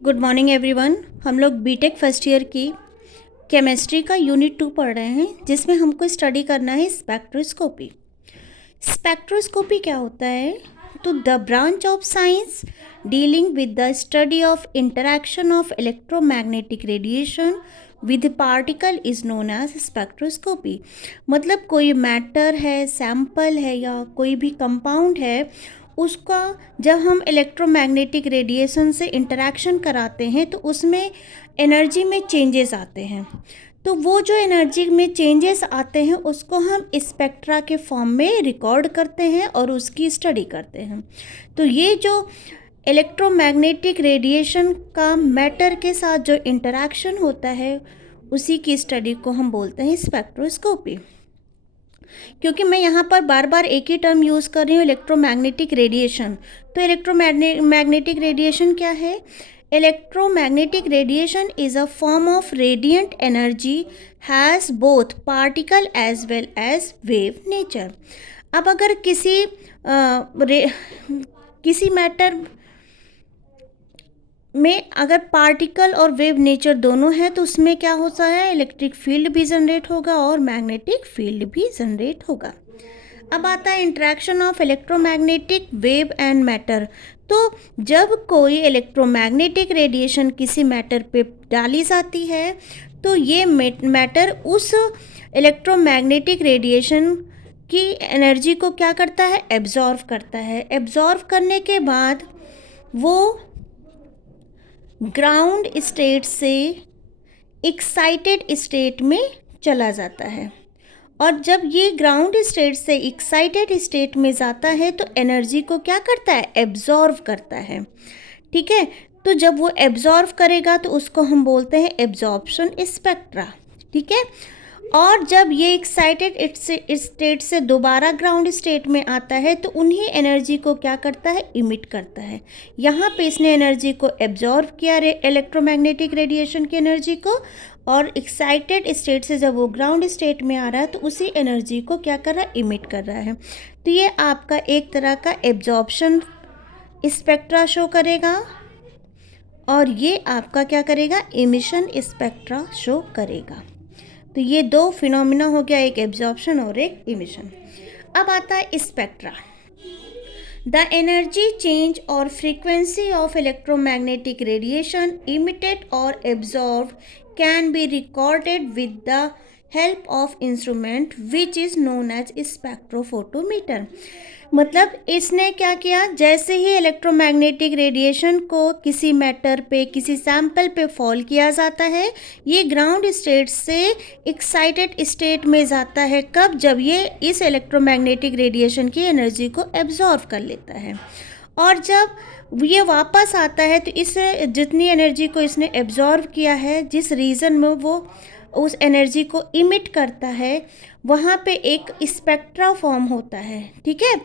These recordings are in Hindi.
Good morning everyone. हम लोग बीटेक फर्स्ट ईयर की केमिस्ट्री का यूनिट 2 पढ़ रहे हैं, जिसमें हमको स्टडी करना है स्पेक्ट्रोस्कोपी। स्पेक्ट्रोस्कोपी क्या होता है? तो the branch of science dealing with the study of interaction of electromagnetic radiation with particle is known as spectroscopy. मतलब कोई मैटर है, सैंपल है या कोई भी कंपाउंड है, उसका जब हम इलेक्ट्रोमैग्नेटिक रेडिएशन से इंटरैक्शन कराते हैं तो उसमें एनर्जी में चेंजेस आते हैं। तो वो जो एनर्जी में चेंजेस आते हैं उसको हम स्पेक्ट्रा के फॉर्म में रिकॉर्ड करते हैं और उसकी स्टडी करते हैं। तो ये जो इलेक्ट्रोमैग्नेटिक रेडिएशन का मैटर के साथ जो इंटरैक्शन होता है, उसी की स्टडी को हम बोलते हैं स्पेक्ट्रोस्कोपी। क्योंकि मैं यहाँ पर बार बार एक ही टर्म यूज़ कर रही हूँ, इलेक्ट्रोमैग्नेटिक रेडिएशन। तो इलेक्ट्रोमैग्नेटिक रेडिएशन क्या है? Electromagnetic radiation is a form of radiant energy, has both particle as well as wave nature. अब अगर किसी मैटर में अगर पार्टिकल और वेव नेचर दोनों है तो उसमें क्या होता है? इलेक्ट्रिक फील्ड भी जनरेट होगा और मैग्नेटिक फील्ड भी जनरेट होगा। अब आता है interaction of electromagnetic wave and matter. तो जब कोई इलेक्ट्रोमैग्नेटिक रेडिएशन किसी मैटर पे डाली जाती है तो ये मैटर उस इलेक्ट्रोमैग्नेटिक रेडिएशन की एनर्जी को क्या करता है? एब्जॉर्व करता है। एब्जॉर्व करने के बाद वो ग्राउंड स्टेट से एक्साइटेड स्टेट में चला जाता है। और जब ये ग्राउंड स्टेट से एक्साइटेड स्टेट में जाता है तो एनर्जी को क्या करता है? एब्जॉर्व करता है। ठीक है, तो जब वो एब्जॉर्व करेगा तो उसको हम बोलते हैं एब्जॉर्प्शन स्पेक्ट्रा। ठीक है, और जब ये एक्साइटेड स्टेट से दोबारा ग्राउंड स्टेट में आता है तो उन्हीं एनर्जी को क्या करता है? इमिट करता है। यहाँ पे इसने एनर्जी को एब्जॉर्व किया, इलेक्ट्रोमैग्नेटिक रेडिएशन की एनर्जी को, और एक्साइटेड स्टेट से जब वो ग्राउंड स्टेट में आ रहा है तो उसी एनर्जी को क्या कर रहा है? इमिट कर रहा है। तो ये आपका एक तरह का एब्जॉर्प्शन स्पेक्ट्रा शो करेगा और ये आपका क्या करेगा? इमिशन स्पेक्ट्रा शो करेगा। तो ये दो फिनोमिना हो गया, एक एब्जॉर्प्शन और एक इमिशन। अब आता है स्पेक्ट्रा। द एनर्जी चेंज और frequency of electromagnetic radiation emitted और absorbed can be recorded with the help of instrument which is known as spectrophotometer. मतलब इसने क्या किया? जैसे ही इलेक्ट्रोमैग्नेटिक रेडिएशन को किसी मैटर पे, किसी सैंपल पे फॉल किया जाता है, ये ग्राउंड स्टेट से एक्साइटेड स्टेट में जाता है। कब? जब ये इस इलेक्ट्रोमैग्नेटिक रेडिएशन की एनर्जी को एब्जॉर्व कर लेता है। और जब ये वापस आता है तो इस जितनी एनर्जी को इसने एब्जॉर्व किया है, जिस रीजन में वो उस एनर्जी को इमिट करता है, वहाँ पे एक स्पेक्ट्रा फॉर्म होता है। ठीक है,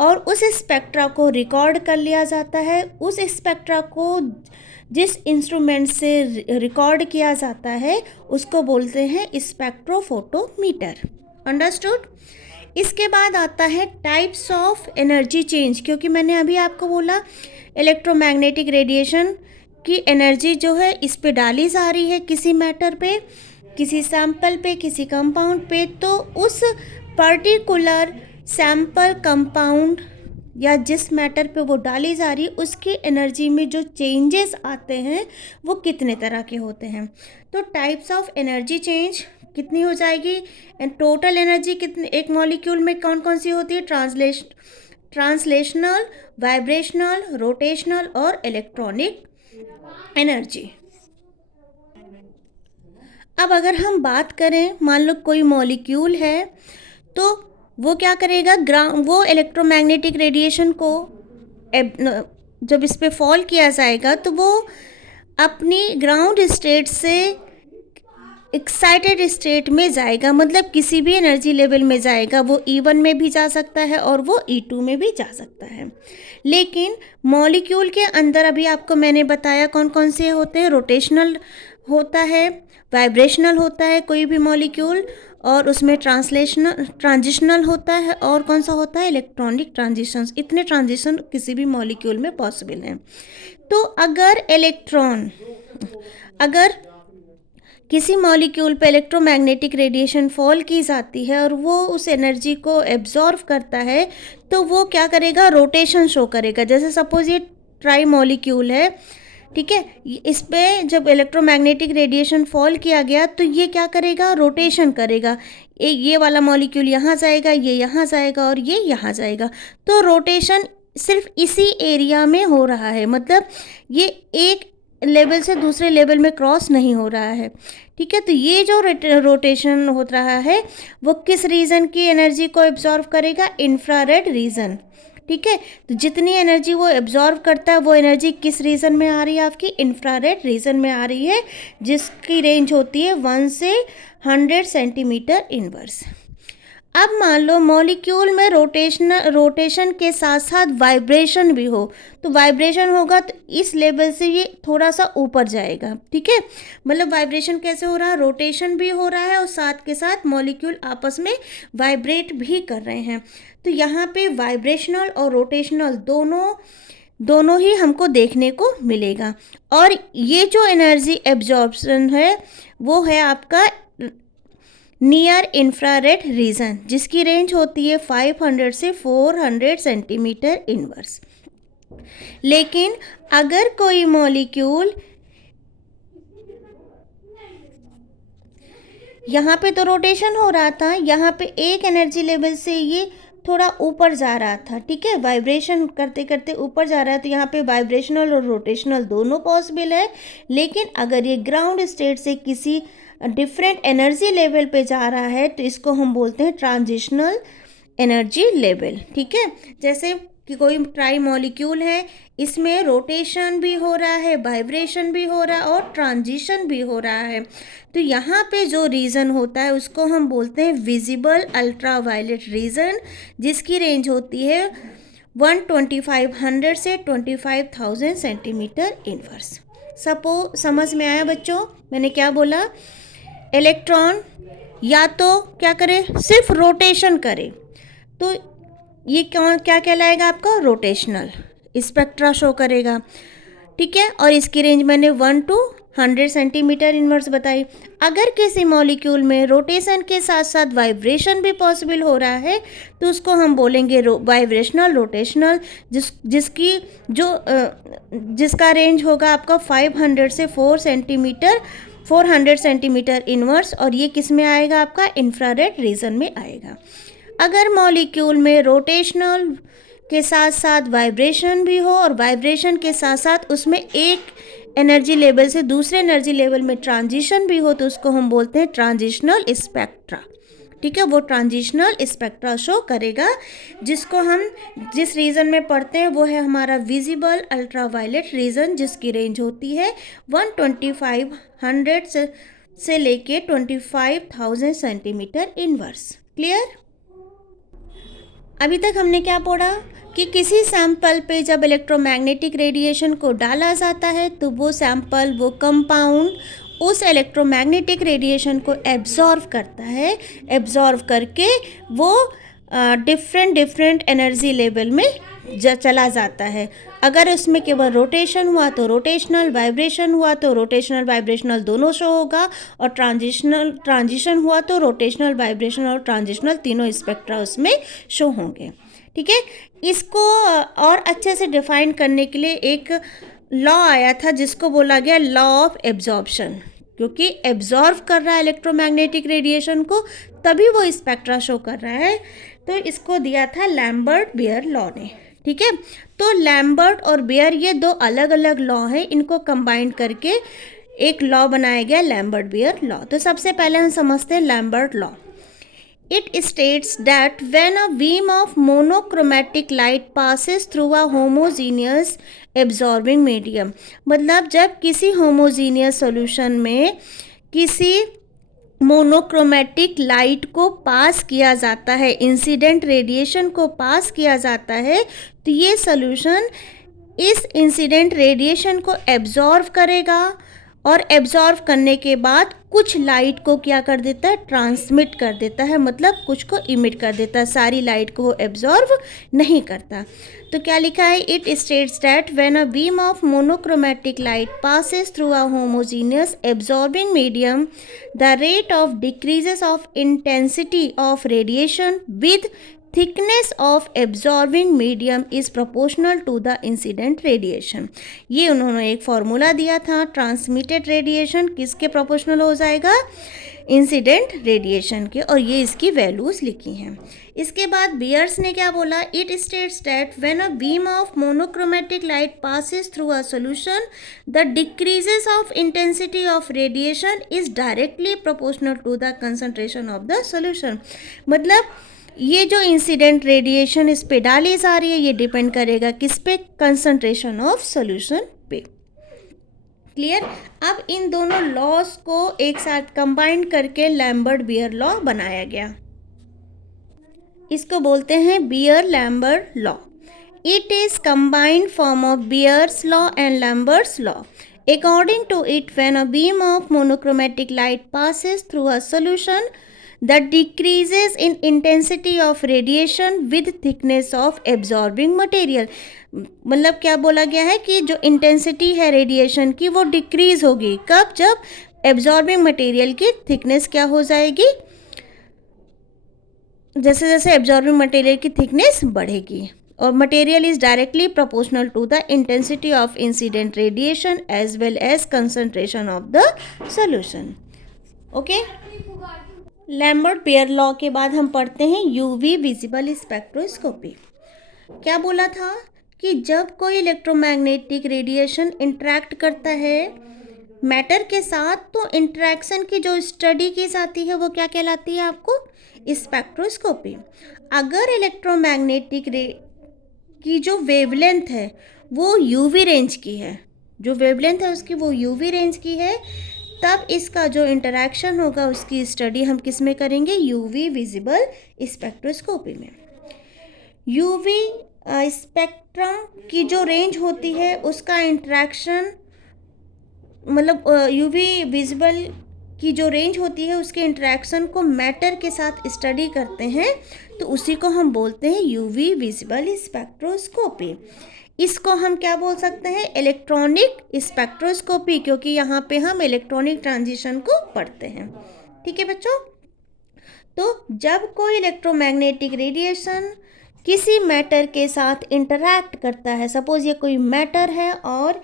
और उस स्पेक्ट्रा को रिकॉर्ड कर लिया जाता है। उस स्पेक्ट्रा को जिस इंस्ट्रूमेंट से रिकॉर्ड किया जाता है उसको बोलते हैं स्पेक्ट्रोफोटोमीटर। अंडरस्टूड? इसके बाद आता है टाइप्स ऑफ एनर्जी चेंज। क्योंकि मैंने अभी आपको बोला इलेक्ट्रोमैग्नेटिक रेडिएशन की एनर्जी जो है इस पे डाली जा रही है किसी मैटर पे, किसी सैंपल पे, किसी कंपाउंड पे, तो उस पर्टिकुलर सैंपल, कंपाउंड या जिस मैटर पे वो डाली जा रही है उसकी एनर्जी में जो चेंजेस आते हैं वो कितने तरह के होते हैं। तो टाइप्स ऑफ एनर्जी चेंज कितनी हो जाएगी? एंड टोटल एनर्जी कितनी एक मॉलिक्यूल में कौन कौन सी होती है? ट्रांसलेशनल, वाइब्रेशनल, रोटेशनल और इलेक्ट्रॉनिक एनर्जी। अब अगर हम बात करें, मान लो कोई मॉलिक्यूल है तो वो क्या करेगा? वो इलेक्ट्रोमैग्नेटिक रेडिएशन को जब इस पे फॉल किया जाएगा तो वो अपनी ग्राउंड स्टेट से एक्साइटेड स्टेट में जाएगा। मतलब किसी भी एनर्जी लेवल में जाएगा। वो E1 में भी जा सकता है और वो E2 में भी जा सकता है। लेकिन मॉलिक्यूल के अंदर अभी आपको मैंने बताया कौन कौन से होते हैं। रोटेशनल होता है, वाइब्रेशनल होता है कोई भी मॉलिक्यूल, और उसमें ट्रांजिशनल होता है, और कौन सा होता है, इलेक्ट्रॉनिक ट्रांजिशंस। इतने ट्रांजिशन किसी भी मॉलिक्यूल में पॉसिबल हैं। तो अगर किसी मॉलिक्यूल पे इलेक्ट्रोमैग्नेटिक रेडिएशन फॉल की जाती है और वो उस एनर्जी को एब्जॉर्व करता है, तो वो क्या करेगा, रोटेशन शो करेगा। जैसे सपोज ये ट्राई मॉलिक्यूल है, ठीक है, इस पे जब इलेक्ट्रोमैग्नेटिक रेडिएशन फॉल किया गया तो ये क्या करेगा, रोटेशन करेगा। ये वाला मॉलिक्यूल यहाँ जाएगा, ये यहाँ जाएगा, और ये यहाँ जाएगा। तो रोटेशन सिर्फ इसी एरिया में हो रहा है, मतलब ये एक लेवल से दूसरे लेवल में क्रॉस नहीं हो रहा है, ठीक है। तो ये जो रोटेशन हो रहा है वो किस रीजन की एनर्जी को एब्जॉर्व करेगा, इंफ्रारेड रीजन, ठीक है। तो जितनी एनर्जी वो एब्जॉर्व करता है वो एनर्जी किस रीजन में आ रही है, आपकी इंफ्रारेड रीजन में आ रही है, जिसकी रेंज होती है 1 से 100 सेंटीमीटर इनवर्स। अब मान लो मॉलिक्यूल में रोटेशन के साथ साथ वाइब्रेशन भी हो, तो वाइब्रेशन होगा तो इस लेवल से ये थोड़ा सा ऊपर जाएगा, ठीक है। मतलब वाइब्रेशन कैसे हो रहा है, रोटेशन भी हो रहा है और साथ के साथ मॉलिक्यूल आपस में वाइब्रेट भी कर रहे हैं। तो यहाँ पे वाइब्रेशनल और रोटेशनल दोनों ही हमको देखने को मिलेगा। और ये जो एनर्जी एब्जॉर्प्शन है वो है आपका नियर इंफ्रारेड रीजन, जिसकी रेंज होती है 500 से 400 सेंटीमीटर इनवर्स। लेकिन अगर कोई मॉलिक्यूल यहाँ पे तो रोटेशन हो रहा था, यहाँ पे एक एनर्जी लेवल से ये थोड़ा ऊपर जा रहा था, ठीक है, वाइब्रेशन करते करते ऊपर जा रहा है, तो यहाँ पे वाइब्रेशनल और रोटेशनल दोनों पॉसिबल है। लेकिन अगर ये ग्राउंड स्टेट से किसी डिफरेंट एनर्जी लेवल पे जा रहा है तो इसको हम बोलते हैं ट्रांजिशनल एनर्जी लेवल, ठीक है। जैसे कि कोई ट्राई मॉलिक्यूल है, इसमें रोटेशन भी हो रहा है, वाइब्रेशन भी हो रहा है और ट्रांजिशन भी हो रहा है। तो यहाँ पे जो रीजन होता है उसको हम बोलते हैं विजिबल अल्ट्रावायलेट रीजन, जिसकी रेंज होती है 12500 से 25000 सेंटीमीटर इनवर्स। समझ में आया बच्चों, मैंने क्या बोला, इलेक्ट्रॉन या तो क्या करे, सिर्फ रोटेशन करे तो ये क्या कहलाएगा आपका, रोटेशनल स्पेक्ट्रा शो करेगा, ठीक है। और इसकी रेंज मैंने 1 to 100 सेंटीमीटर इनवर्स बताई। अगर किसी मॉलिक्यूल में रोटेशन के साथ साथ वाइब्रेशन भी पॉसिबल हो रहा है तो उसको हम बोलेंगे वाइब्रेशनल रोटेशनल, जिसका रेंज होगा आपका 500 से 400 सेंटीमीटर इनवर्स, और ये किस में आएगा, आपका इंफ्रारेड रीजन में आएगा। अगर मॉलिक्यूल में रोटेशनल के साथ साथ वाइब्रेशन भी हो और वाइब्रेशन के साथ साथ उसमें एक एनर्जी लेवल से दूसरे एनर्जी लेवल में ट्रांजिशन भी हो तो उसको हम बोलते हैं ट्रांजिशनल स्पेक्ट्रा, ठीक है। वो ट्रांजिशनल स्पेक्ट्रा शो करेगा, जिसको हम जिस रीजन में पढ़ते हैं वो है हमारा विजिबल अल्ट्रावायलेट रीजन, जिसकी रेंज होती है 12500 से लेके 25000 सेंटीमीटर इनवर्स। क्लियर। अभी तक हमने क्या पढ़ा कि किसी सैंपल पे जब इलेक्ट्रोमैग्नेटिक रेडिएशन को डाला जाता है तो वो सैंपल, वो कंपाउंड उस इलेक्ट्रोमैग्नेटिक रेडिएशन को एब्जॉर्व करता है, एब्जॉर्व करके वो डिफरेंट एनर्जी लेवल में चला जाता है। अगर उसमें केवल रोटेशन हुआ तो रोटेशनल, वाइब्रेशन हुआ तो रोटेशनल वाइब्रेशनल दोनों शो होगा, और ट्रांजिशन हुआ तो रोटेशनल वाइब्रेशन और ट्रांजिशनल तीनों स्पेक्ट्रा उसमें शो होंगे, ठीक है। इसको और अच्छे से डिफाइन करने के लिए एक लॉ आया था जिसको बोला गया लॉ ऑफ एब्जॉर्प्शन, क्योंकि एब्जॉर्व कर रहा है इलेक्ट्रोमैग्नेटिक रेडिएशन को तभी वो स्पेक्ट्रा शो कर रहा है। तो इसको दिया था लैम्बर्ट बेयर लॉ ने, ठीक है। तो लैम्बर्ट और बेयर ये दो अलग अलग लॉ हैं, इनको कंबाइन करके एक लॉ बनाया गया लैम्बर्ट बेयर लॉ। तो सबसे पहले हम समझते हैं Lambert law. It states that when a beam of monochromatic light passes through a homogeneous absorbing medium, मतलब जब किसी homogeneous solution में किसी मोनोक्रोमेटिक लाइट को पास किया जाता है, इंसिडेंट रेडिएशन को पास किया जाता है, तो ये सोल्यूशन इस इंसिडेंट रेडिएशन को एब्जॉर्व करेगा और एब्जॉर्व करने के बाद कुछ लाइट को क्या कर देता है, ट्रांसमिट कर देता है, मतलब कुछ को इमिट कर देता है, सारी लाइट को वो एब्जॉर्व नहीं करता। तो क्या लिखा है, it states that when a beam of monochromatic light passes through a homogeneous absorbing medium the rate of decreases of intensity of radiation with thickness of absorbing medium is proportional to the incident radiation. ये उन्होंने एक फॉर्मूला दिया था, ट्रांसमिटेड रेडिएशन किसके प्रोपोर्शनल हो जाएगा, इंसिडेंट रेडिएशन के, और ये इसकी वैल्यूज़ लिखी हैं। इसके बाद बियर्स ने क्या बोला, it states that when a beam of monochromatic light passes through a solution the decreases of intensity of radiation is directly proportional to the concentration of the solution. मतलब ये जो इंसिडेंट रेडिएशन इस पे डाली जा रही है, ये डिपेंड करेगा किस पे, कंसंट्रेशन ऑफ सॉल्यूशन पे। क्लियर। अब इन दोनों लॉस को एक साथ कंबाइन करके लैम्बर्ट बियर लॉ बनाया गया, इसको बोलते हैं Beer Lambert law. It is combined form of Beer's law and Lambert's law. According to it, when a beam of monochromatic light passes through a solution, the decreases in intensity of radiation with thickness of absorbing material। मतलब क्या बोला गया है कि जो इंटेंसिटी है रेडिएशन की वो डिक्रीज होगी, कब, जब एब्जॉर्बिंग मटेरियल की थिकनेस क्या हो जाएगी, जैसे जैसे एब्जॉर्बिंग मटेरियल की थिकनेस बढ़ेगी। और material is directly proportional to the intensity of incident radiation as well as concentration of the solution. Okay. Lambert Beer law के बाद हम पढ़ते हैं यूवी विजिबल स्पेक्ट्रोस्कोपी। क्या बोला था कि जब कोई इलेक्ट्रोमैग्नेटिक रेडिएशन इंटरैक्ट करता है मैटर के साथ, तो इंटरेक्शन की जो स्टडी की जाती है वो क्या कहलाती है आपको, स्पेक्ट्रोस्कोपी। अगर इलेक्ट्रोमैग्नेटिक की जो वेवलेंथ है वो यूवी रेंज की है, जो वेवलेंथ है उसकी वो यूवी रेंज की है, तब इसका जो इंटरेक्शन होगा उसकी स्टडी हम किस में करेंगे, यूवी विजिबल स्पेक्ट्रोस्कोपी में। यूवी स्पेक्ट्रम की जो रेंज होती है उसका इंटरेक्शन, मतलब यूवी विजिबल की जो रेंज होती है उसके इंटरेक्शन को मैटर के साथ स्टडी करते हैं, तो उसी को हम बोलते हैं यूवी विजिबल स्पेक्ट्रोस्कोपी। इसको हम क्या बोल सकते हैं, इलेक्ट्रॉनिक स्पेक्ट्रोस्कोपी, क्योंकि यहाँ पे हम इलेक्ट्रॉनिक ट्रांजिशन को पढ़ते हैं। ठीक है बच्चों। तो जब कोई इलेक्ट्रोमैग्नेटिक रेडिएशन किसी मैटर के साथ इंटरैक्ट करता है, सपोज ये कोई मैटर है और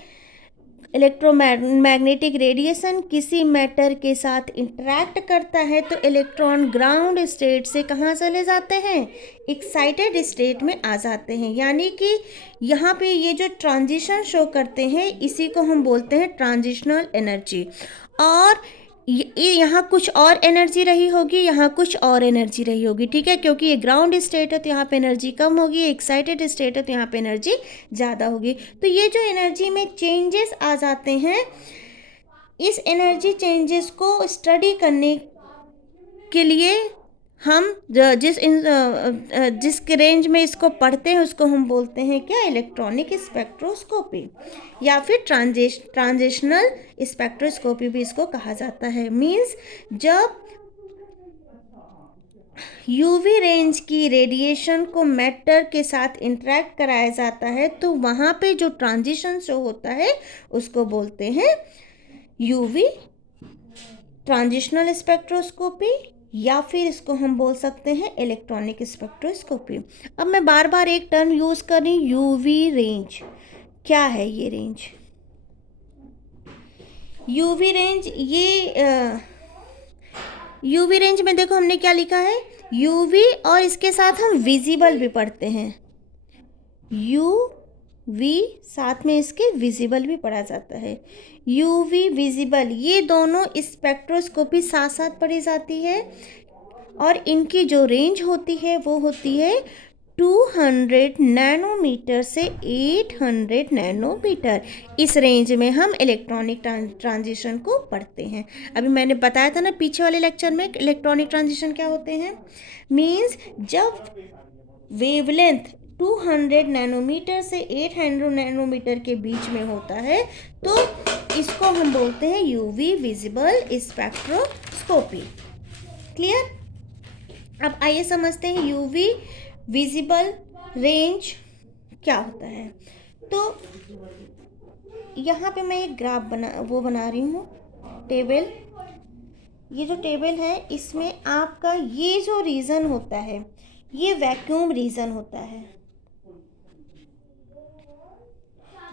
इलेक्ट्रोमैग्नेटिक रेडिएशन किसी मैटर के साथ इंटरैक्ट करता है, तो इलेक्ट्रॉन ग्राउंड स्टेट से कहाँ चले जाते हैं, एक्साइटेड स्टेट में आ जाते हैं। यानी कि यहाँ पे ये जो ट्रांजिशन शो करते हैं इसी को हम बोलते हैं ट्रांजिशनल एनर्जी। और यहाँ कुछ और एनर्जी रही होगी, यहाँ कुछ और एनर्जी रही होगी, ठीक है, क्योंकि ये ग्राउंड स्टेट है तो यहाँ पे एनर्जी कम होगी, एक्साइटेड स्टेट है तो यहाँ पे एनर्जी ज़्यादा होगी। तो ये जो एनर्जी में चेंजेस आ जाते हैं, इस एनर्जी चेंजेस को स्टडी करने के लिए हम जिस रेंज में इसको पढ़ते हैं उसको हम बोलते हैं क्या, इलेक्ट्रॉनिक स्पेक्ट्रोस्कोपी, या फिर ट्रांजिशनल स्पेक्ट्रोस्कोपी भी इसको कहा जाता है। मींस जब यूवी रेंज की रेडिएशन को मैटर के साथ इंटरैक्ट कराया जाता है तो वहाँ पे जो ट्रांजिशन शो होता है उसको बोलते हैं यूवी ट्रांजिशनल स्पेक्ट्रोस्कोपी, या फिर इसको हम बोल सकते हैं इलेक्ट्रॉनिक स्पेक्ट्रोस्कोपी। अब मैं बार बार एक टर्म यूज़ कर रही हूँ, यूवी रेंज। क्या है ये रेंज, यूवी रेंज? ये यूवी रेंज में देखो हमने क्या लिखा है, यूवी, और इसके साथ हम विजिबल भी पढ़ते हैं, यूवी साथ में इसके विजिबल भी पढ़ा जाता है। यूवी विजिबल, ये दोनों स्पेक्ट्रोस्कोपी साथ साथ पढ़ी जाती है, और इनकी जो रेंज होती है वो होती है 200 नैनोमीटर से 800 नैनोमीटर। इस रेंज में हम इलेक्ट्रॉनिक ट्रांजिशन को पढ़ते हैं। अभी मैंने बताया था ना पीछे वाले लेक्चर में इलेक्ट्रॉनिक ट्रांजिशन क्या होते हैं। मींस जब वेवलेंथ 200 नैनोमीटर से 800 नैनोमीटर के बीच में होता है तो इसको हम बोलते हैं यूवी विजिबल स्पेक्ट्रोस्कोपी। क्लियर? अब आइए समझते हैं यूवी विजिबल रेंज क्या होता है। तो यहाँ पे मैं एक ग्राफ बना रही हूँ, टेबल। ये जो टेबल है इसमें आपका ये जो रीजन होता है ये वैक्यूम रीजन होता है,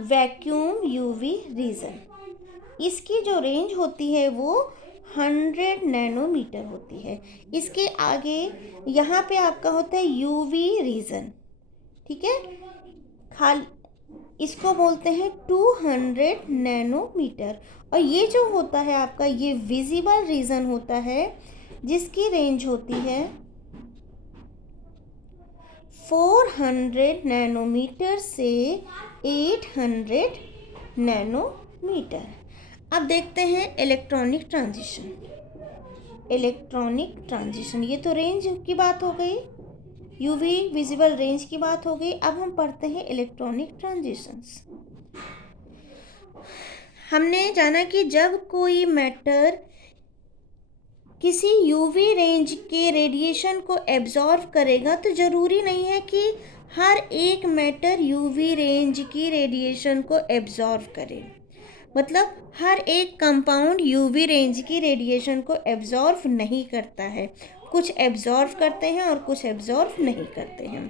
वैक्यूम यूवी रीजन। इसकी जो रेंज होती है वो 100 नैनोमीटर होती है। इसके आगे यहाँ पे आपका होता है यूवी रीजन, ठीक है, इसको बोलते हैं 200 नैनोमीटर। और ये जो होता है आपका ये विजिबल रीजन होता है जिसकी रेंज होती है 400 नैनोमीटर से 800 नैनोमीटर। अब देखते हैं इलेक्ट्रॉनिक ट्रांजिशन। इलेक्ट्रॉनिक ट्रांजिशन, ये तो रेंज की बात हो गई, यूवी विजिबल रेंज की बात हो गई। अब हम पढ़ते हैं इलेक्ट्रॉनिक ट्रांजिशंस। हमने जाना कि जब कोई मैटर किसी यूवी रेंज के रेडिएशन को एब्जॉर्व करेगा तो ज़रूरी नहीं है कि हर एक मैटर यूवी रेंज की रेडिएशन को एब्जॉर्व करे। मतलब हर एक कंपाउंड यूवी रेंज की रेडिएशन को एब्जॉर्व नहीं करता है, कुछ एब्जॉर्व करते हैं और कुछ एब्जॉर्व नहीं करते हैं।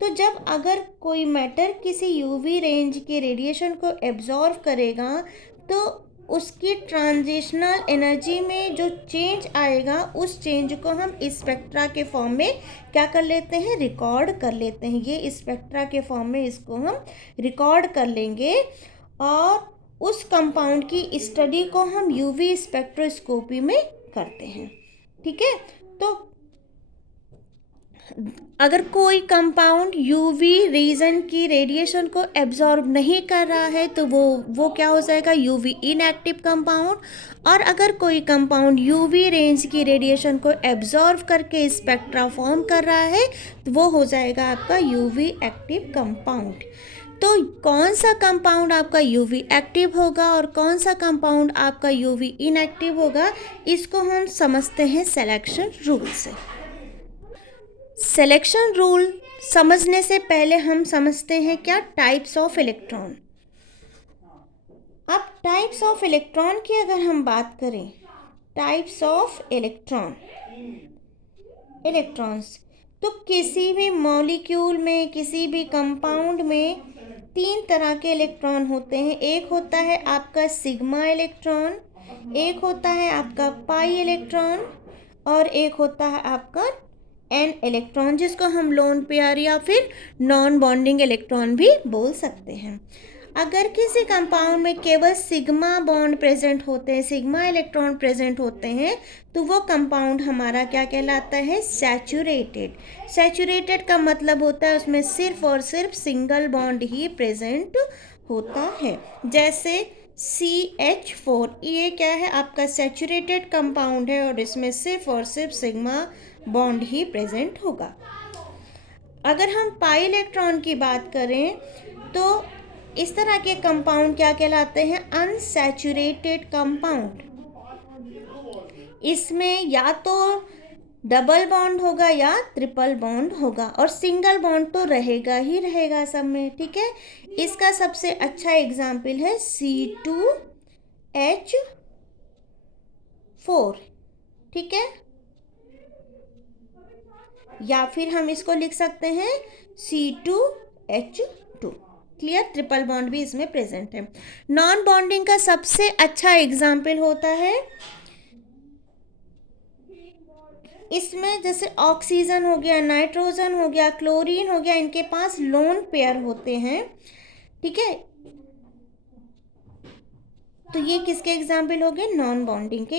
तो जब अगर कोई मैटर किसी यूवी रेंज के रेडिएशन को एब्जॉर्व करेगा तो उसकी ट्रांजिशनल एनर्जी में जो चेंज आएगा उस चेंज को हम स्पेक्ट्रा के फॉर्म में क्या कर लेते हैं, रिकॉर्ड कर लेते हैं। ये स्पेक्ट्रा के फॉर्म में इसको हम रिकॉर्ड कर लेंगे और उस कंपाउंड की स्टडी को हम यूवी स्पेक्ट्रोस्कोपी में करते हैं। ठीक है, तो अगर कोई कंपाउंड यूवी रीजन की रेडिएशन को एब्जॉर्ब नहीं कर रहा है तो वो क्या हो जाएगा, यूवी इनएक्टिव कंपाउंड। और अगर कोई कंपाउंड यूवी रेंज की रेडिएशन को एब्जॉर्ब करके स्पेक्ट्रा फॉर्म कर रहा है तो वो हो जाएगा आपका यूवी एक्टिव कंपाउंड। तो कौन सा कंपाउंड आपका यूवी एक्टिव होगा और कौन सा कंपाउंड आपका यूवी इनएक्टिव होगा, इसको हम समझते हैं सिलेक्शन रूल से। सिलेक्शन रूल समझने से पहले हम समझते हैं क्या, टाइप्स ऑफ इलेक्ट्रॉन। अब टाइप्स ऑफ इलेक्ट्रॉन की अगर हम बात करें, टाइप्स ऑफ इलेक्ट्रॉन्स, तो किसी भी मॉलिक्यूल में, किसी भी कंपाउंड में 3 तरह के इलेक्ट्रॉन होते हैं। एक होता है आपका सिग्मा इलेक्ट्रॉन, एक होता है आपका पाई इलेक्ट्रॉन और एक होता है आपका एन इलेक्ट्रॉन, जिसको हम लोन पेयर या फिर नॉन बॉन्डिंग इलेक्ट्रॉन भी बोल सकते हैं। अगर किसी कंपाउंड में केवल सिग्मा बॉन्ड प्रेजेंट होते हैं, सिग्मा इलेक्ट्रॉन प्रेजेंट होते हैं, तो वो कंपाउंड हमारा क्या कहलाता है, सैचुरेटेड। सैचुरेटेड का मतलब होता है उसमें सिर्फ और सिर्फ सिंगल बॉन्ड ही प्रेजेंट होता है। जैसे CH4, ये क्या है, आपका सैचुरेटेड कंपाउंड है और इसमें सिर्फ और सिर्फ सिग्मा बॉन्ड ही प्रेजेंट होगा। अगर हम पाई इलेक्ट्रॉन की बात करें तो इस तरह के कंपाउंड क्या कहलाते हैं, अनसैचुरेटेड कंपाउंड। इसमें या तो डबल बॉन्ड होगा या ट्रिपल बॉन्ड होगा और सिंगल बॉन्ड तो रहेगा ही रहेगा सब में। ठीक है, इसका सबसे अच्छा एग्जाम्पल है C2H4। ठीक है, या फिर हम इसको लिख सकते हैं C2H2। क्लियर, ट्रिपल बॉन्ड भी इसमें प्रेजेंट है। नॉन बॉन्डिंग का सबसे अच्छा एग्जाम्पल होता है, इसमें जैसे ऑक्सीजन हो गया, नाइट्रोजन हो गया, क्लोरीन हो गया, इनके पास लोन पेयर होते हैं। ठीक है, तो ये किसके एग्जाम्पल हो गए, नॉन बॉन्डिंग के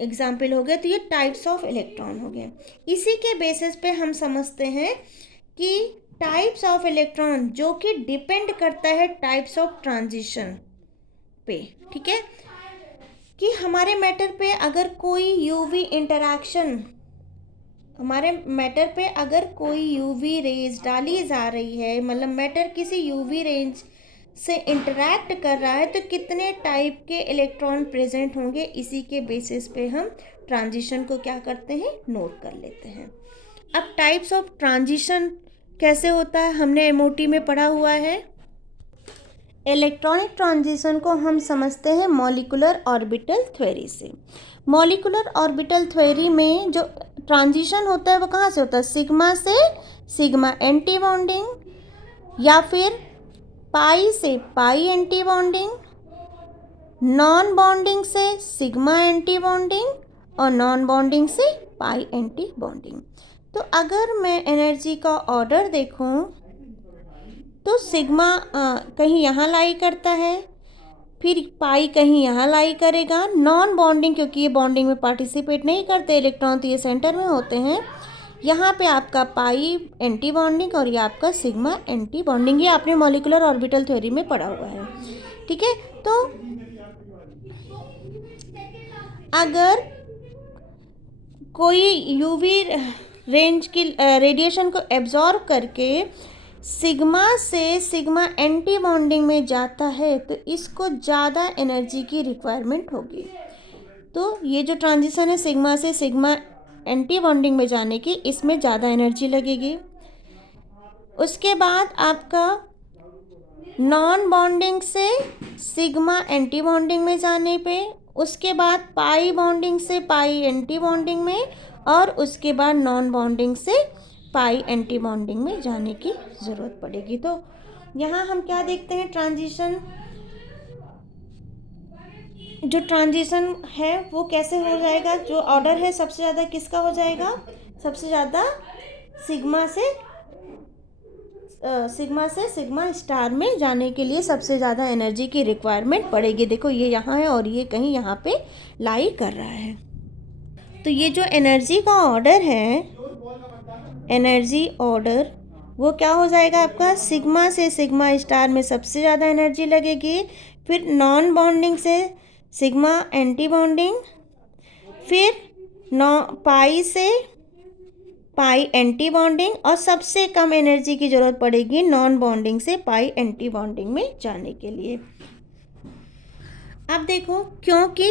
एग्जाम्पल हो गए। तो ये टाइप्स ऑफ इलेक्ट्रॉन हो गए। इसी के बेसिस पे हम समझते हैं कि टाइप्स ऑफ इलेक्ट्रॉन जो कि डिपेंड करता है टाइप्स ऑफ ट्रांजिशन पे। ठीक है, कि हमारे मैटर पे अगर कोई यूवी इंटरैक्शन, हमारे मैटर पे अगर कोई यूवी रेज डाली जा रही है, मतलब मैटर किसी यूवी रेंज से इंटरैक्ट कर रहा है तो कितने टाइप के इलेक्ट्रॉन प्रेजेंट होंगे, इसी के बेसिस पे हम ट्रांजिशन को क्या करते हैं, नोट कर लेते हैं। अब टाइप्स ऑफ ट्रांजिशन कैसे होता है हमने एमओटी में पढ़ा हुआ है। इलेक्ट्रॉनिक ट्रांजिशन को हम समझते हैं मॉलिक्यूलर ऑर्बिटल थ्योरी से। मॉलिक्यूलर ऑर्बिटल थ्योरी में जो ट्रांजिशन होता है वो कहाँ से होता है, सिग्मा से सिग्मा एंटी बॉन्डिंग, या फिर पाई से पाई एंटी बॉन्डिंग, नॉन बॉन्डिंग से सिग्मा एंटी बॉन्डिंग और नॉन बॉन्डिंग से पाई एंटी बॉन्डिंग। तो अगर मैं एनर्जी का ऑर्डर देखूं तो सिग्मा कहीं यहाँ लाई करता है, फिर पाई कहीं यहाँ लाई करेगा। नॉन बॉन्डिंग क्योंकि ये बॉन्डिंग में पार्टिसिपेट नहीं करते इलेक्ट्रॉन, तो ये सेंटर में होते हैं। यहाँ पे आपका पाई एंटी बॉन्डिंग और ये आपका सिग्मा एंटी बॉन्डिंग, ये आपने मॉलिक्यूलर ऑर्बिटल थ्योरी में पढ़ा हुआ है। ठीक है, तो अगर कोई यूवी रेंज की रेडिएशन को एब्जॉर्ब करके सिग्मा से सिग्मा एंटी बॉन्डिंग में जाता है तो इसको ज़्यादा एनर्जी की रिक्वायरमेंट होगी। तो ये जो ट्रांजिशन है सिग्मा से सिग्मा एंटी बॉन्डिंग में जाने की, इसमें ज़्यादा एनर्जी लगेगी। उसके बाद आपका नॉन बॉन्डिंग से सिग्मा एंटी बॉन्डिंग में जाने पे, उसके बाद पाई बॉन्डिंग से पाई एंटी बॉन्डिंग में, और उसके बाद नॉन बॉन्डिंग से पाई एंटी बॉन्डिंग में जाने की ज़रूरत पड़ेगी। तो यहाँ हम क्या देखते हैं, जो ट्रांजिशन है वो कैसे हो जाएगा, जो ऑर्डर है सबसे ज़्यादा किसका हो जाएगा, सबसे ज़्यादा सिग्मा से सिग्मा स्टार में जाने के लिए सबसे ज़्यादा एनर्जी की रिक्वायरमेंट पड़ेगी। देखो ये यहाँ है और ये कहीं यहाँ पे लाई कर रहा है। तो ये जो एनर्जी का ऑर्डर है, एनर्जी ऑर्डर वो क्या हो जाएगा आपका, सिग्मा से सिग्मा स्टार में सबसे ज़्यादा एनर्जी लगेगी, फिर नॉन बॉन्डिंग से सिग्मा एंटी बॉन्डिंग, फिर पाई से पाई एंटी बॉन्डिंग, और सबसे कम एनर्जी की ज़रूरत पड़ेगी नॉन बॉन्डिंग से पाई एंटी बॉन्डिंग में जाने के लिए। अब देखो, क्योंकि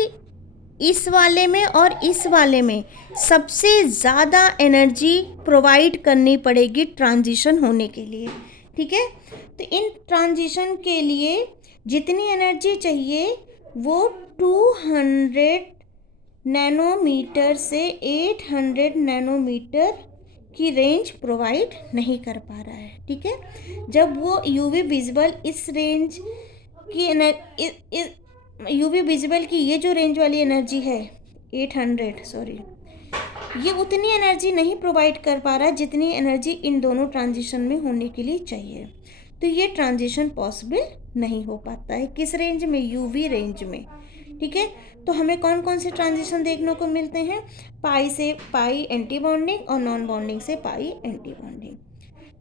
इस वाले में और इस वाले में सबसे ज़्यादा एनर्जी प्रोवाइड करनी पड़ेगी ट्रांजिशन होने के लिए। ठीक है, तो इन ट्रांजिशन के लिए जितनी एनर्जी चाहिए वो 200 नैनोमीटर से 800 नैनोमीटर की रेंज प्रोवाइड नहीं कर पा रहा है। ठीक है, जब वो यूवी विजिबल इस रेंज की यूवी विजिबल की ये जो रेंज वाली एनर्जी है 800, ये उतनी एनर्जी नहीं प्रोवाइड कर पा रहा है जितनी एनर्जी इन दोनों ट्रांजिशन में होने के लिए चाहिए। तो ये ट्रांजिशन पॉसिबल नहीं हो पाता है किस रेंज में, यूवी रेंज में। ठीक है, तो हमें कौन कौन से ट्रांजिशन देखने को मिलते हैं, पाई से पाई एंटी बॉन्डिंग और नॉन बॉन्डिंग से पाई एंटी बॉन्डिंग।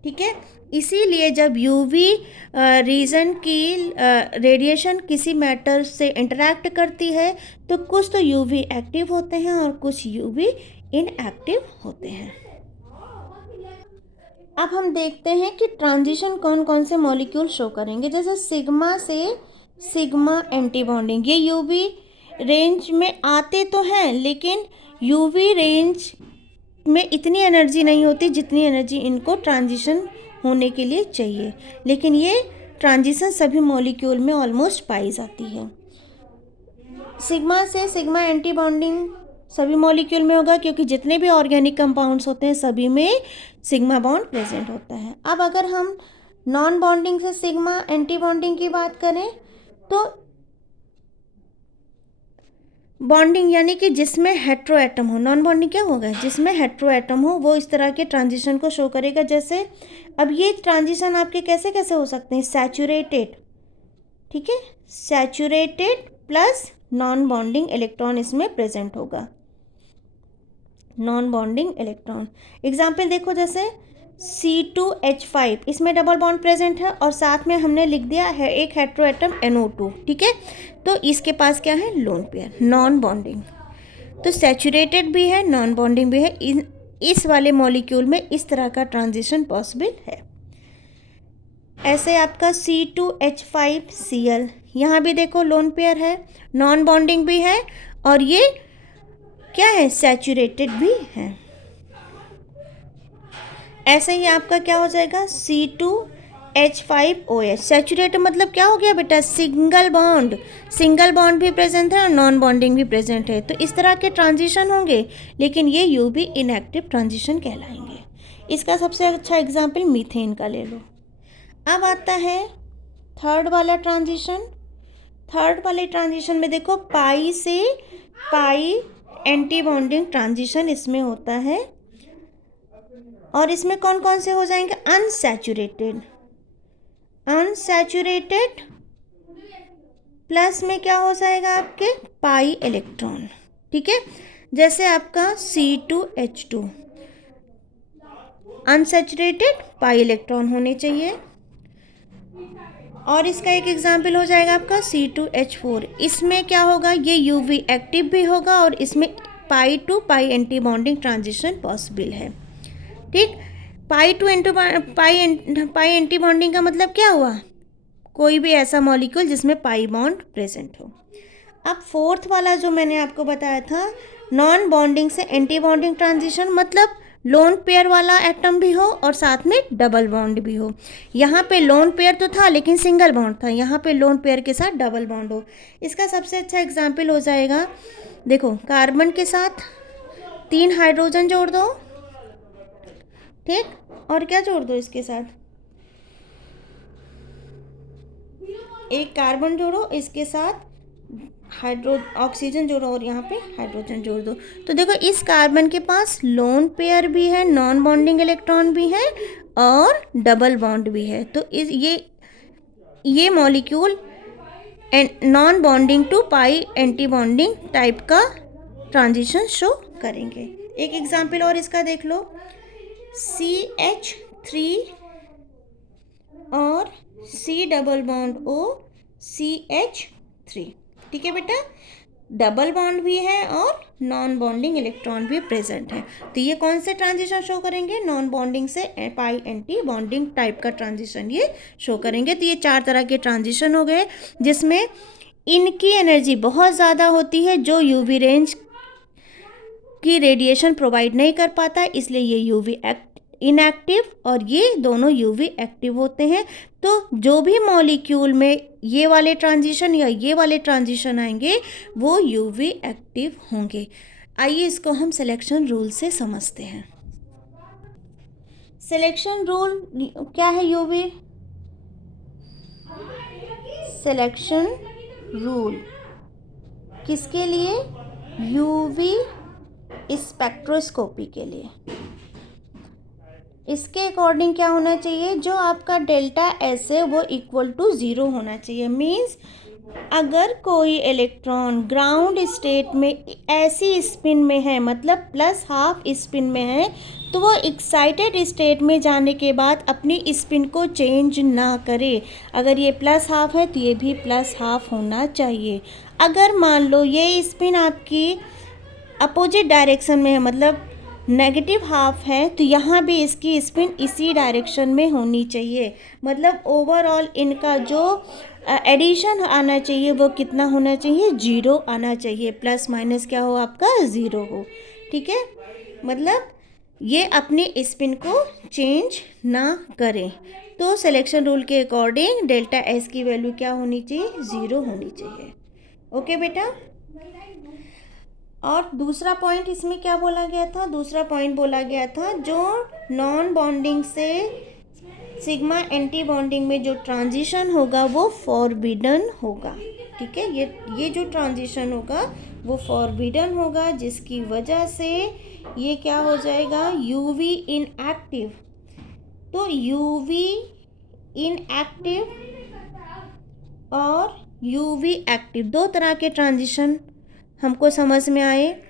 ठीक है, इसीलिए जब यूवी रीजन की रेडिएशन किसी मैटर से इंटरैक्ट करती है तो कुछ तो यूवी एक्टिव होते हैं और कुछ यूवी इनएक्टिव होते हैं। अब हम देखते हैं कि ट्रांजिशन कौन कौन से मॉलिक्यूल शो करेंगे। जैसे सिग्मा से सिग्मा एंटी बॉन्डिंग, ये यूवी रेंज में आते तो हैं लेकिन यूवी रेंज में इतनी एनर्जी नहीं होती जितनी एनर्जी इनको ट्रांजिशन होने के लिए चाहिए, लेकिन ये ट्रांजिशन सभी मॉलिक्यूल में ऑलमोस्ट पाई जाती है। सिग्मा से सिग्मा एंटी बॉन्डिंग सभी मॉलिक्यूल में होगा क्योंकि जितने भी ऑर्गेनिक कंपाउंड्स होते हैं सभी में सिग्मा बॉन्ड प्रेजेंट होता है। अब अगर हम नॉन बॉन्डिंग से सिग्मा एंटी बॉन्डिंग की बात करें तो बॉन्डिंग यानी कि जिसमें हेट्रो एटम हो, नॉन बॉन्डिंग क्या होगा, जिसमें हेट्रो एटम हो, वो इस तरह के ट्रांजिशन को शो करेगा। जैसे अब ये ट्रांजिशन आपके कैसे कैसे हो सकते हैं, सैचुरेटेड, ठीक है, saturated plus non bonding electron इसमें प्रेजेंट होगा, नॉन बॉन्डिंग इलेक्ट्रॉन। एग्जाम्पल देखो, जैसे C2H5 इसमें डबल बॉन्ड प्रेजेंट है और साथ में हमने लिख दिया है एक हेट्रो एटम NO2, ठीक है, तो इसके पास क्या है, लोन पेयर, नॉन बॉन्डिंग। तो सैचुरेटेड भी है, नॉन बॉन्डिंग भी है। इस वाले मॉलिक्यूल में इस तरह का ट्रांजिशन पॉसिबल है। ऐसे आपका C2H5Cl, यहाँ भी देखो लोन पेयर है, नॉन बॉन्डिंग भी है और ये क्या है, सैचुरेटेड भी है। ऐसे ही आपका क्या हो जाएगा, C2H5OH। सैचुरेटेड मतलब क्या हो गया बेटा, सिंगल बॉन्ड भी प्रेजेंट है और नॉन बॉन्डिंग भी प्रेजेंट है। तो इस तरह के ट्रांजिशन होंगे, लेकिन ये यूवी इनएक्टिव ट्रांजिशन कहलाएंगे। इसका सबसे अच्छा एग्जाम्पल मीथेन का ले लो। अब आता है थर्ड वाला ट्रांजिशन। थर्ड वाले ट्रांजिशन में देखो पाई से पाई एंटी बॉन्डिंग ट्रांजिशन इसमें होता है, और इसमें कौन कौन से हो जाएंगे, अनसैचुरेटेड प्लस में क्या हो जाएगा आपके पाई इलेक्ट्रॉन। ठीक है, जैसे आपका C2H2 अनसैचुरेटेड पाई इलेक्ट्रॉन होने चाहिए, और इसका एक एग्जाम्पल हो जाएगा आपका C2H4। इसमें क्या होगा, ये यूवी एक्टिव भी होगा और इसमें pi to pi anti bonding transition possible है। ठीक, पाई एंटी बॉन्डिंग का मतलब क्या हुआ, कोई भी ऐसा मॉलिक्यूल जिसमें पाई बॉन्ड प्रेजेंट हो। अब फोर्थ वाला जो मैंने आपको बताया था, नॉन बॉन्डिंग से एंटी बॉन्डिंग ट्रांजिशन, मतलब लोन पेयर वाला एटम भी हो और साथ में डबल बॉन्ड भी हो। यहाँ पे लोन पेयर तो था लेकिन सिंगल बॉन्ड था, यहाँ पे लोन पेयर के साथ डबल बॉन्ड हो। इसका सबसे अच्छा एग्जाम्पल हो जाएगा, देखो कार्बन के साथ 3 हाइड्रोजन जोड़ दो, ठीक, और क्या जोड़ दो इसके साथ, एक कार्बन जोड़ो, इसके साथ ऑक्सीजन जोड़ो और यहाँ पे हाइड्रोजन जोड़ दो। तो देखो इस कार्बन के पास लोन पेयर भी है, नॉन बॉन्डिंग इलेक्ट्रॉन भी है और डबल बॉन्ड भी है। तो इस ये molecule non bonding to pi anti bonding type का ट्रांजिशन शो करेंगे। एक एग्जाम्पल और इसका देख लो, CH3 और C double bond O CH3। ठीक है बेटा, डबल बॉन्ड भी है और नॉन बॉन्डिंग इलेक्ट्रॉन भी प्रेजेंट है। तो ये कौन से ट्रांजिशन शो करेंगे, नॉन बॉन्डिंग से पाई एंटी बॉन्डिंग टाइप का ट्रांजिशन ये शो करेंगे। तो ये 4 तरह के ट्रांजिशन हो गए, जिसमें इनकी एनर्जी बहुत ज़्यादा होती है जो यूवी रेंज की रेडिएशन प्रोवाइड नहीं कर पाता, इसलिए ये यूवी इनएक्टिव और ये दोनों यूवी एक्टिव होते हैं। तो जो भी मॉलिक्यूल में ये वाले ट्रांजिशन या ये वाले ट्रांजिशन आएंगे वो यूवी एक्टिव होंगे। आइए इसको हम सिलेक्शन रूल से समझते हैं। सिलेक्शन रूल क्या है, यूवी सिलेक्शन रूल किसके लिए, यूवी स्पेक्ट्रोस्कोपी के लिए। इसके अकॉर्डिंग क्या होना चाहिए, जो आपका डेल्टा एस है वो इक्वल टू 0 होना चाहिए। मीन्स अगर कोई इलेक्ट्रॉन ग्राउंड स्टेट में ऐसी स्पिन में है, मतलब प्लस हाफ स्पिन में है, तो वो एक्साइटेड स्टेट में जाने के बाद अपनी स्पिन को चेंज ना करे। अगर ये प्लस हाफ है तो ये भी प्लस हाफ होना चाहिए। अगर मान लो ये स्पिन आपकी अपोजिट डायरेक्शन में है, मतलब नेगेटिव हाफ है, तो यहाँ भी इसकी स्पिन इसी डायरेक्शन में होनी चाहिए। मतलब ओवरऑल इनका जो एडिशन आना चाहिए वो कितना होना चाहिए, 0 आना चाहिए। प्लस माइनस क्या हो आपका, 0 हो। ठीक है, मतलब ये अपने स्पिन को चेंज ना करें। तो सिलेक्शन रूल के अकॉर्डिंग डेल्टा एस की वैल्यू क्या होनी चाहिए, 0 होनी चाहिए। ओके बेटा। और दूसरा पॉइंट इसमें क्या बोला गया था, दूसरा पॉइंट बोला गया था जो नॉन बॉन्डिंग से सिग्मा एंटी बॉन्डिंग में जो ट्रांजिशन होगा वो फॉरबिडन होगा। ठीक है, ये जो ट्रांजिशन होगा वो फॉरबिडन होगा, जिसकी वजह से ये क्या हो जाएगा, यूवी इनएक्टिव। तो यूवी इनएक्टिव और यूवी एक्टिव, 2 तरह के ट्रांजिशन हमको समझ में आए।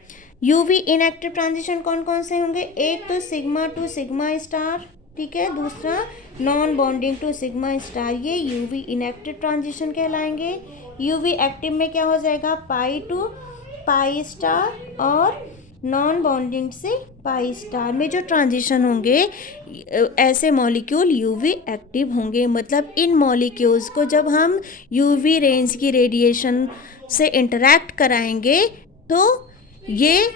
यूवी इनएक्टिव ट्रांजिशन कौन कौन से होंगे, एक तो सिग्मा टू सिग्मा स्टार, ठीक है, दूसरा non bonding to sigma star, ये यूवी इनएक्टिव ट्रांजिशन कहलाएंगे। यूवी एक्टिव में क्या हो जाएगा, पाई टू पाई स्टार और नॉन बॉन्डिंग से पाई स्टार में जो ट्रांजिशन होंगे ऐसे मॉलिक्यूल यूवी एक्टिव होंगे। मतलब इन मॉलिक्यूल्स को जब हम यूवी रेंज की रेडिएशन से इंटरैक्ट कराएंगे तो ये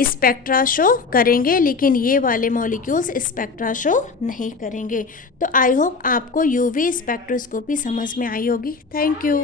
स्पेक्ट्रा शो करेंगे, लेकिन ये वाले मॉलिक्यूल्स स्पेक्ट्रा शो नहीं करेंगे। तो आई होप आपको यूवी स्पेक्ट्रोस्कोपी समझ में आई होगी। Thank you.